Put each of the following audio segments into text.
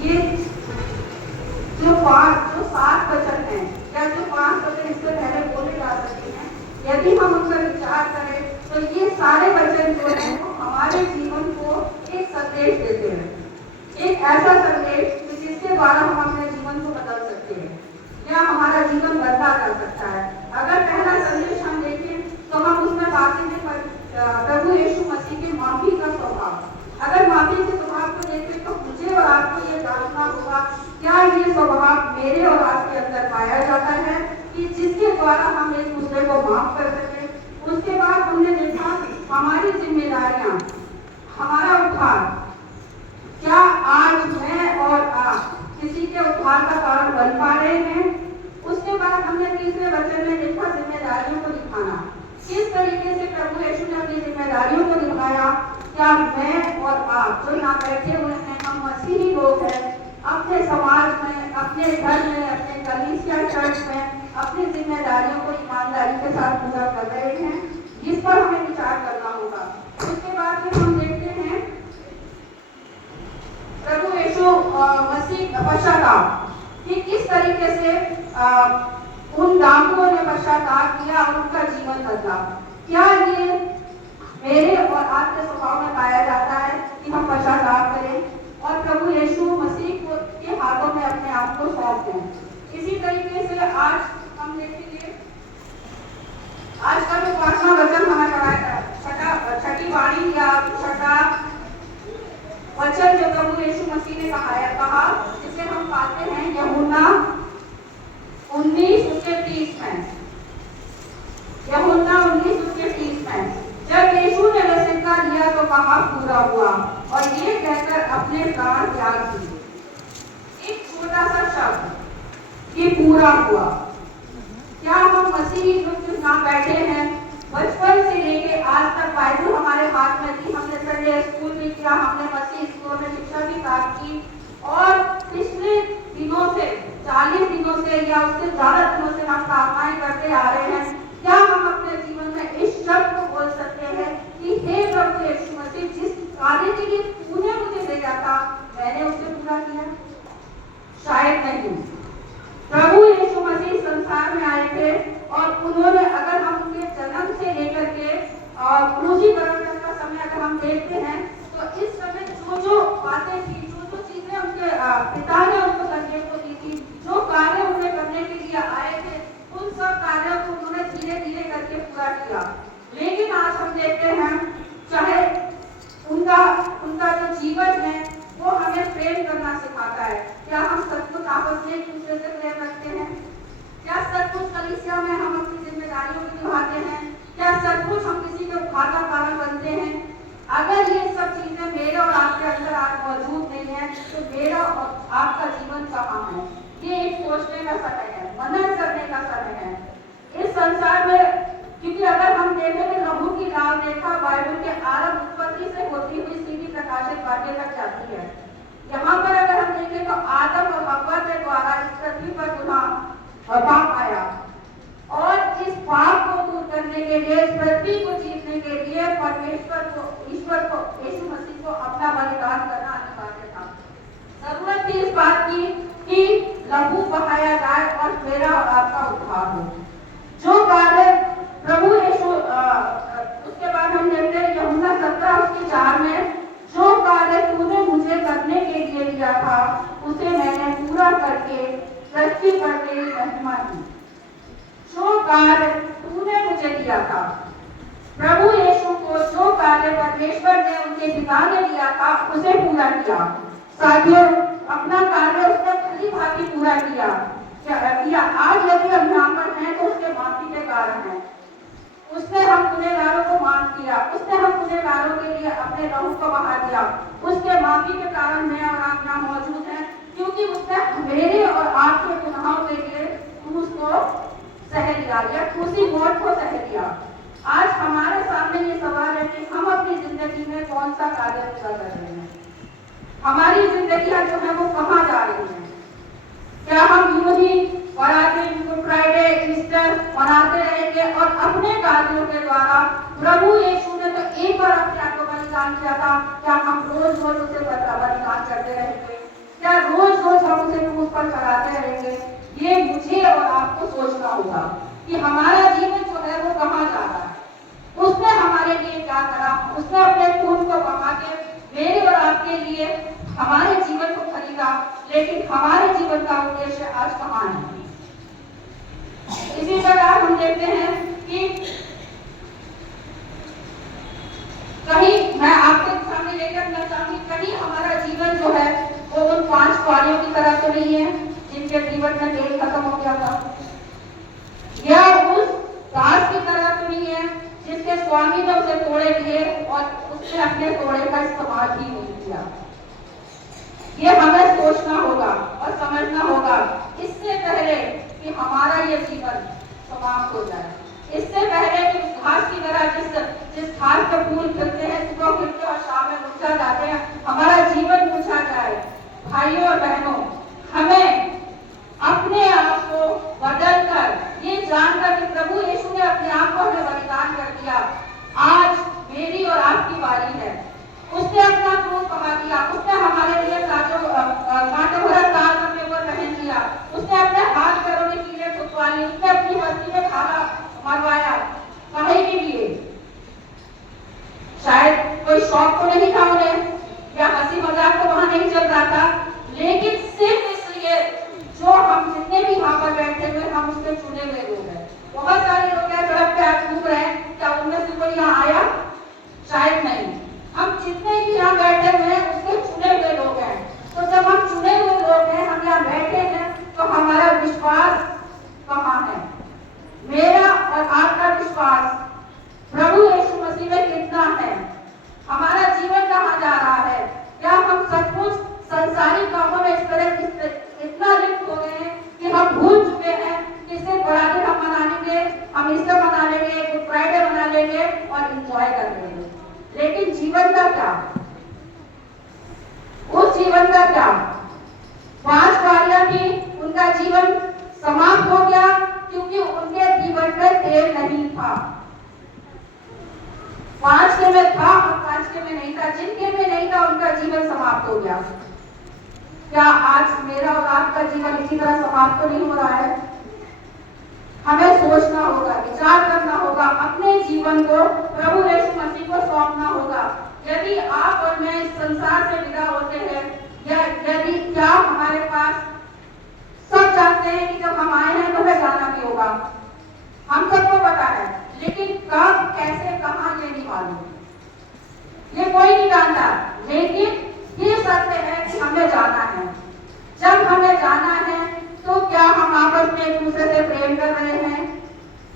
ये जो 7 वचन हैं या जो 5 वचन इससे पहले बोले जा सकते हैं, यदि हम उन पर विचार करें तो ये सारे वचन जो हैं वो हमारे जीवन को एक संदेश देते हैं, एक ऐसा संदेश जिसके द्वारा हम अपने जीवन को बदल सकते हैं या हमारा जीवन बदला जा सकता है। अगर पहला संदेश हम देखें तो हम उसमें बातें हैं प्रभु यीशु मसीह के माफी का स्वभाव। अगर माफी के स्वभाव को देखें तो मुझे और आपको ये जानना होगा, क्या ये स्वभाव मेरे और आपके अंदर पाया जाता है कि जिसके द्वारा हम एक दूसरे को माफ कर सकें। उसके बाद हमने देखा हमारी जिम्मेदारियां, हमारा उद्धार। क्या आज मैं और आप किसी के उद्धार का कारण बन पा रहे हैं? उसके बाद हमने तीसरे वचन में देखा जिम्मेदारियों को निभाना। किस तरीके से प्रभु यीशु ने अपनी जिम्मेदारियों को निभाया। क्या मैं और आप जो यहाँ बैठे हुए हैं, हम मसीही लोग हैं, अपने समाज में, अपने घर में, अपने कलीसिया चर्च में अपनी जिम्मेदारियों को ईमानदारी के साथ पूरा कर रहे हैं, जिस पर हमें विचार करना होगा। उसके बाद फिर हम देखते हैं प्रभु यीशु मसीह पश्चाताप, कि किस तरीके से उन डाकुओं ने पश्चाताप किया और उनका जीवन बदला। क्या ये मेरे और आपके स्वभाव में पाया जाता है कि हम पश्चाताप करें और प्रभु यीशु मसीह के हाथों में अपने आप को सौंप दें। इसी तरीके से आज हम देखेंगे, आज का जो प्रार्थना वचन हमें पढ़ाया, छठी वाणी या छठा वचन जो प्रभु यीशु मसीह ने कहा, जिसे हम पाते हैं यूहन्ना 19:30 में। यूहन्ना 19:30 में जब यीशु ने सिक्का लिया तो कहा पूरा हुआ, और ये कहकर अपने प्राण त्याग दिए। एक छोटा सा शब्द कि पूरा हुआ। क्या हम मसीही जो यहाँ बैठे हैं, बचपन से लेके आज तक बाइबल हमारे हाथ में थी, हमने संडे स्कूल भी किया, हमने मसीह स्कूल में शिक्षा भी प्राप्त की, और पिछले दिनों से 40 दिनों से या उससे ज्यादा दिनों से हम प्रार्थनाएं करते आ रहे हैं। क्या हम अपने जीवन में इस शब्द को बोल सकते हैं कि हे प्रभु यीशु मसीह, जिस कार्य के लिए तूने मुझे भेजा था मैंने उसे पूरा किया? शायद नहीं। प्रभु यीशु मसीह संसार में आए थे और उन्होंने, अगर हम उनके जन्म से लेकर के क्रूसीकरण तक का समय अगर हम देखते हैं तो इस समय जो बातें थी, जो चीजें उनके पिता ने उनको संदेश को दी थी, जो कार्य उन्हें करने के लिए आए थे, उन सब कार्यों को उन्होंने धीरे धीरे करके पूरा किया। लेकिन आज हम देखते हैं, चाहे उनका जो जीवन है वो हमें प्रेम करना सिखाता है। क्या हम सचमुच आपस में एक दूसरे से प्रेम रखते हैं? क्या सचमुच कलीसिया में हम अपनी जिम्मेदारियों को निभाते हैं? क्या सचमुच हम किसी के उद्धार का कारण बनते हैं? अगर ये सब चीजें मेरे और आपके अंदर आज मौजूद नहीं है तो मेरा और आपका जीवन कहाँ है? ये एक सोचने का समय है, मनन करने का समय है इस संसार में। क्योंकि अगर हम देखें तो प्रभु की राह रेखा बाइबल के आरंभ उत्पत्ति से होती हुई सीधी प्रकाशित वाक्य तक जाती है। यहाँ पर अगर हम देखें तो आदम और हव्वा के द्वारा इस पृथ्वी पर पाप आया, और इस पाप को दूर करने के लिए, इस पृथ्वी को जीतने के लिए ईश्वर को यीशु मसीह को अपना बलिदान करना अनिवार्य था। जरूरत थी इस बात की कि लहू बहाया जाए और मेरा और आपका उद्धार हो। जो कार्य प्रभु यीशु, उसके बाद हम देखते हैं यूहन्ना 17:4 में, जो कार्य तूने मुझे करने के लिए दिया था उसे मैंने पूरा करके सृष्टि पर तेरी महिमा की। जो कार्य तूने मुझे दिया था, प्रभु यीशु को जो कार्य परमेश्वर ने उनके पिता ने दिया था उसे पूरा किया। साथियों, अपना कार्य उसने भली भांति पूरा किया। आज यदि हम यहाँ पर हैं तो उसके माफी के कारण है। उसने हम गुनहगारों को माफ किया, उसने हम गुनहगारों के लिए अपने लहू को बहा दिया। उसके माफी के कारण मैं और आप यहाँ मौजूद हैं, क्योंकि उसने मेरे और आपके गुनाहों के लिए क्रूस को सह लिया या क्रूसी मौत को सह लिया। आज हमारे सामने ये सवाल है कि हम अपनी जिंदगी में कौन सा कार्य पूरा कर रहे हैं? हमारी जिंदगियां जो है वो कहाँ जा रही हैं? क्या हम यूं ही गुड फ्राइडे, ईस्टर मनाते रहेंगे और अपने कार्यों के द्वारा, प्रभु यीशु ने तो एक बार अपने आप को बलिदान किया था, क्या हम रोज रोज उसे बलिदान करते रहेंगे? क्या ऊपर चढ़ाते रहेंगे। ये मुझे और आपको सोचना होगा कि हमारा जीवन जो है वो कहाँ जा रहा है। उसने हमारे लिए क्या करा, उसने अपने खून को बहा के मेरे और आपके लिए हमारे जीवन को खरीदा, लेकिन हमारे जीवन का उद्देश्य आज कहाँ है। इसी प्रकार हम देखते हैं कि कहीं मैं आपके सामने लेकर मैं चाहूंगी, कहीं हमारा जीवन जो है वो उन 5 कुआरियों की तरह तो नहीं है जिनके जीवन में तेल खत्म हो गया था, या उस दास की तरह तो नहीं है जिसके स्वामी ने उसे तोड़े दिए और उसने अपने तोड़े का इस्तेमाल ही नहीं किया। ये हमें सोचना होगा और समझना होगा इससे पहले कि हमारा ये जीवन समाप्त हो जाए, इससे पहले कि उस घास की तरह जिस घास पे फूल खिलते हैं, सुबह खिलते और शाम में मुरझा जाते हैं, हमारा जीवन मुरझा जाए। भाइयों और बहनों, हमें अपने आप को बदल कर ये जानकर कि प्रभु यीशु ने अपने आप को हमें बलिदान कर दिया, आज मेरी और आपकी बारी है। उसने अपना खून बहा दिया, उसने हमारे लिए कांटों भरा ताज अपने ऊपर पहन दिया, उसने अपने हाथ पैरों में कीड़े छुपवा लिए, उसने अपनी बस्ती में खाना मरवाया। काहे के लिए? शायद कोई शौक तो नहीं था उन्हें, या हंसी मजाक तो वहां नहीं चल रहा था, लेकिन सिर्फ इसलिए जो हम जितने भी यहाँ पर बैठे हुए हम उसके चुने हुए लोग हैं। बहुत सारे लोग हैं सड़क पे आज घूम रहे हैं, क्या उनमें से कोई यहाँ आया? शायद नहीं। हम जितने भी यहाँ बैठे हुए हैं उसके चुने हुए लोग हैं। तो जब हम चुने हुए लोग हैं, हम यहाँ बैठे हैं, तो हमारा विश्वास कहाँ है? मेरा और आपका विश्वास प्रभु यीशु मसीह में कितना है? हमारा जीवन कहाँ जा रहा है? क्या हम सचमुच संसारिक कामों में इस तरह इतना लिप्त हो गए हैं कि हम भूल चुके हैं कि सिर्फ बड़ा दिन हम मना लेंगे, हम ईस्टर मना लेंगे, गुड फ्राइडे मना लेंगे और एंजॉय कर लेंगे, लेकिन जीवन का क्या? उस जीवन का क्या? 5 कुआरियां थी, उनका जीवन समाप्त हो गया क्योंकि उनके जीवन में तेल नहीं था। 5 के में था और 5 के में नहीं था। जिनके में नहीं था उनका जीवन समाप्त हो गया। क्या आज मेरा और आपका जीवन इसी तरह समाप्त तो नहीं हो रहा है? हमें सोचना होगा, विचार करना होगा, अपने जीवन को प्रभु यीशु मसीह को सौंपना होगा। यदि आप और मैं इस संसार से विदा होते हैं, या यदि क्या हमारे पास, सब जानते हैं कि जब हम आए हैं तो हमें जाना भी होगा, हम सबको पता है, लेकिन कब, कैसे, कहां, ये नहीं मालूम, ये कोई नहीं जानता। लेकिन ये सत्य है कि हमें जाना है। जब हमें जाना है तो क्या हम आपस में एक दूसरे से प्रेम कर रहे हैं?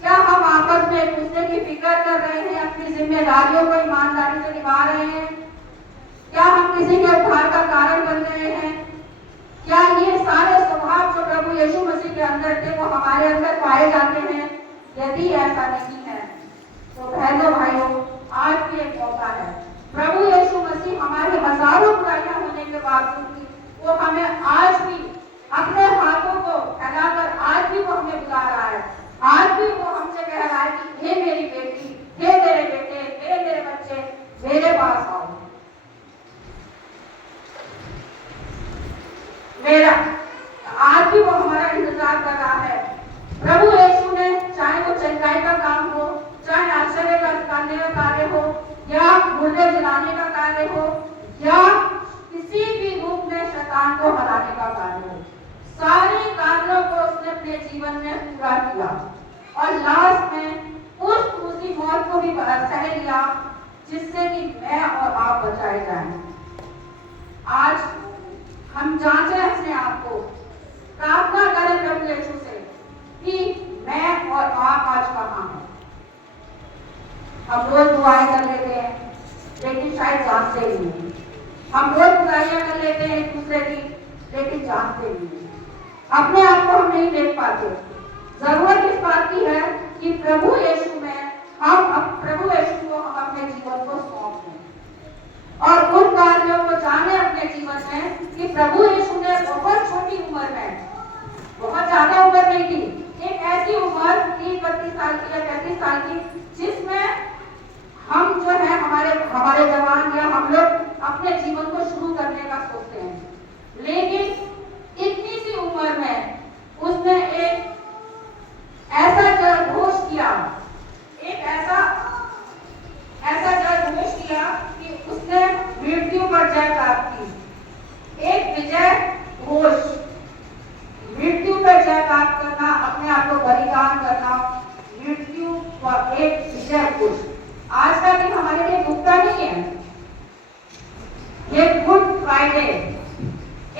क्या हम आपस में एक दूसरे की फिक्र कर रहे हैं? अपनी जिम्मेदारियों को ईमानदारी से निभा रहे हैं? क्या हम किसी के उद्धार का कारण बन रहे हैं? क्या ये सारे स्वभाव जो प्रभु यीशु मसीह के अंदर थे वो हमारे अंदर पाए जाते हैं? यदि ऐसा नहीं है तो बहनों भाइयों, आज भी एक मौका है। प्रभु यीशु मसीह हमारे हजारों बुराइयां होने के बावजूद भी वो हमें आज भी अपने हाथों को फैलाकर आज भी वो हमें बुला रहा है। आज भी वो हमसे कह रहा है कि हे मेरी बेटी, हे मेरे बेटे, हे मेरे बच्चे, मेरे पास आओ। मेरा आज भी वो हमारा इंतजार कर रहा है। प्रभु यीशु ने, चाहे वो चंगाई का काम हो, चाहे आश्चर्य करने का कार्य हो, या मुर्दे जलाने का कार्य हो, या किसी भी रूप में शैतान को हराने का कार्य हो, सारे कार्यों को उसने अपने जीवन में पूरा किया और लास्ट में उस क्रूसी मौत को भी सह लिया जिससे कि मैं और आप बचाए जाएं। आज हम जांचें अपने आप को, प्रार्थना करें प्रभु यीशु से कि मैं और आप आज कहाँ हैं। हम रोज दुआएं कर लेते हैं लेकिन शायद जानते ही नहीं। हम रोज बुराइयां कर लेते हैं एक दूसरे की लेकिन जानते ही नहीं। अपने आप को हम नहीं देख पाते। जरूरत इस बात की है कि प्रभु यीशु में प्रभु यीशु को हम अपने जीवन को सौंप दें और उन कार्यों को जाने अपने जीवन में कि प्रभु यीशु ने बहुत छोटी उम्र में, बहुत ज्यादा उम्र नहीं थी, एक ऐसी उम्र 30-32 साल की या 35 साल की जिसमें हम जो है हमारे जवान या हम लोग अपने जीवन को शुरू करने का सोचते हैं, लेकिन इतनी सी घोष, मृत्यु पर जय प्राप्त करना, अपने आप को बलिदान करना, मृत्यु पर एक विजय घोष। आज का दिन हमारे लिए दुख का नहीं है। ये गुड फ्राइडे,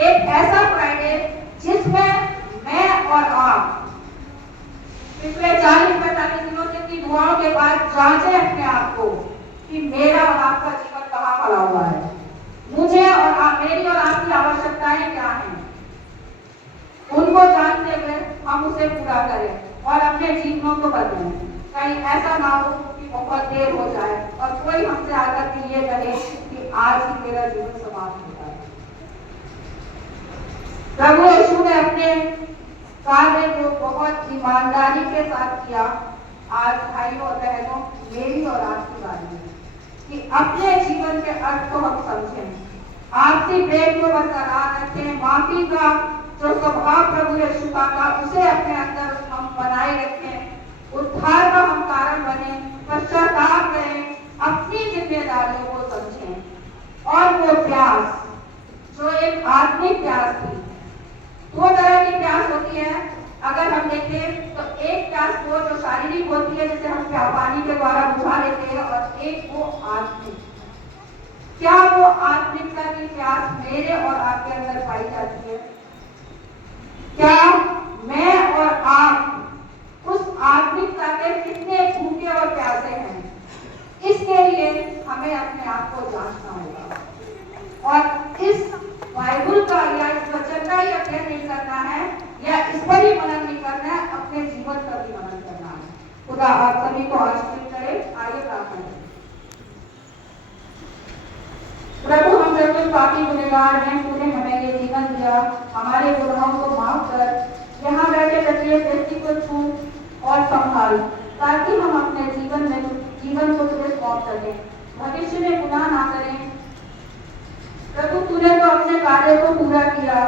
एक ऐसा फ्राइडे जिसमें मैं और आप पिछले 40-45 दिनों से की दुआओं के बाद जांचे अपने आप को कि मेरा और आपका जीवन कहाँ खड़ा हुआ है, मुझे और आप, मेरी और आपकी आवश्यकताएं क्या हैं, उनको जानते हुए हम उसे पूरा करें और अपने जीवनों को बदलें। कहीं ऐसा ना हो कि बहुत देर हो जाए और कोई हमसे आकर के ये कहे कि आज ही मेरा जीवन समाप्त होता है। प्रभु यीशु ने अपने कार्य को बहुत ईमानदारी के साथ किया। आज भाइयों और बहनों, मेरी और आपकी बारी है कि अपने जीवन के अर्थ को हम समझें, आपसी प्रेम को बरकरार रखें, माफी का जो स्वभाव प्रभु यीशु का था उसे अपने अंदर हम बनाए रखें, उद्धार का हम कारण बने, पश्चाताप करें, अपनी जिम्मेदारियों को समझें। और वो प्यास जो एक आत्मिक प्यास थी, दो तरह की प्यास होती है अगर हम देखें तो, एक प्यास वो जो शारीरिक होती है जिसे हम पानी के द्वारा बुझा लेते हैं, और एक वो आत्मिक। क्या वो आत्मिकता की प्यास मेरे और आपके अंदर पाई जाती है? क्या मैं और आप उस आत्मिकता के कितने भूखे और प्यासे हैं? इसके लिए हमें अपने आप को जांचना होगा और इस बाइबल का या इस वचन का ही अध्ययन नहीं करना है या इस पर ही मनन नहीं करना है, अपने जीवन पर भी मनन करना है। खुदा आप सभी को आशीर्वाद करे। आइए प्रार्थना करें। प्रभु, हम सब पापी गुनहगार हैं, तूने हमें ये जीवन दिया, हमारे गुनाहों को माफ कर। यहाँ बैठे प्रत्येक व्यक्ति को छू और संभाल, ताकि हम अपने जीवन को तुझे सौंप सकें, भविष्य में गुनाह ना करें। प्रभु, तूने तो अपने कार्य को पूरा किया,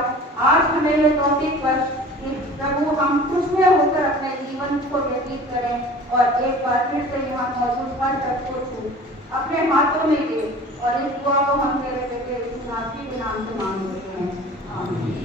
आज हमें ये तौफीक बख्श कि प्रभु हम खुश में होकर अपने जीवन को व्यतीत करें और एक बार फिर से यहाँ मौजूद हर शख्स को छू अपने हाथों में ले, और इस दुआ को हम तेरे बेटे यीशु मसीह के नाम से मांग लेते हैं। आमीन।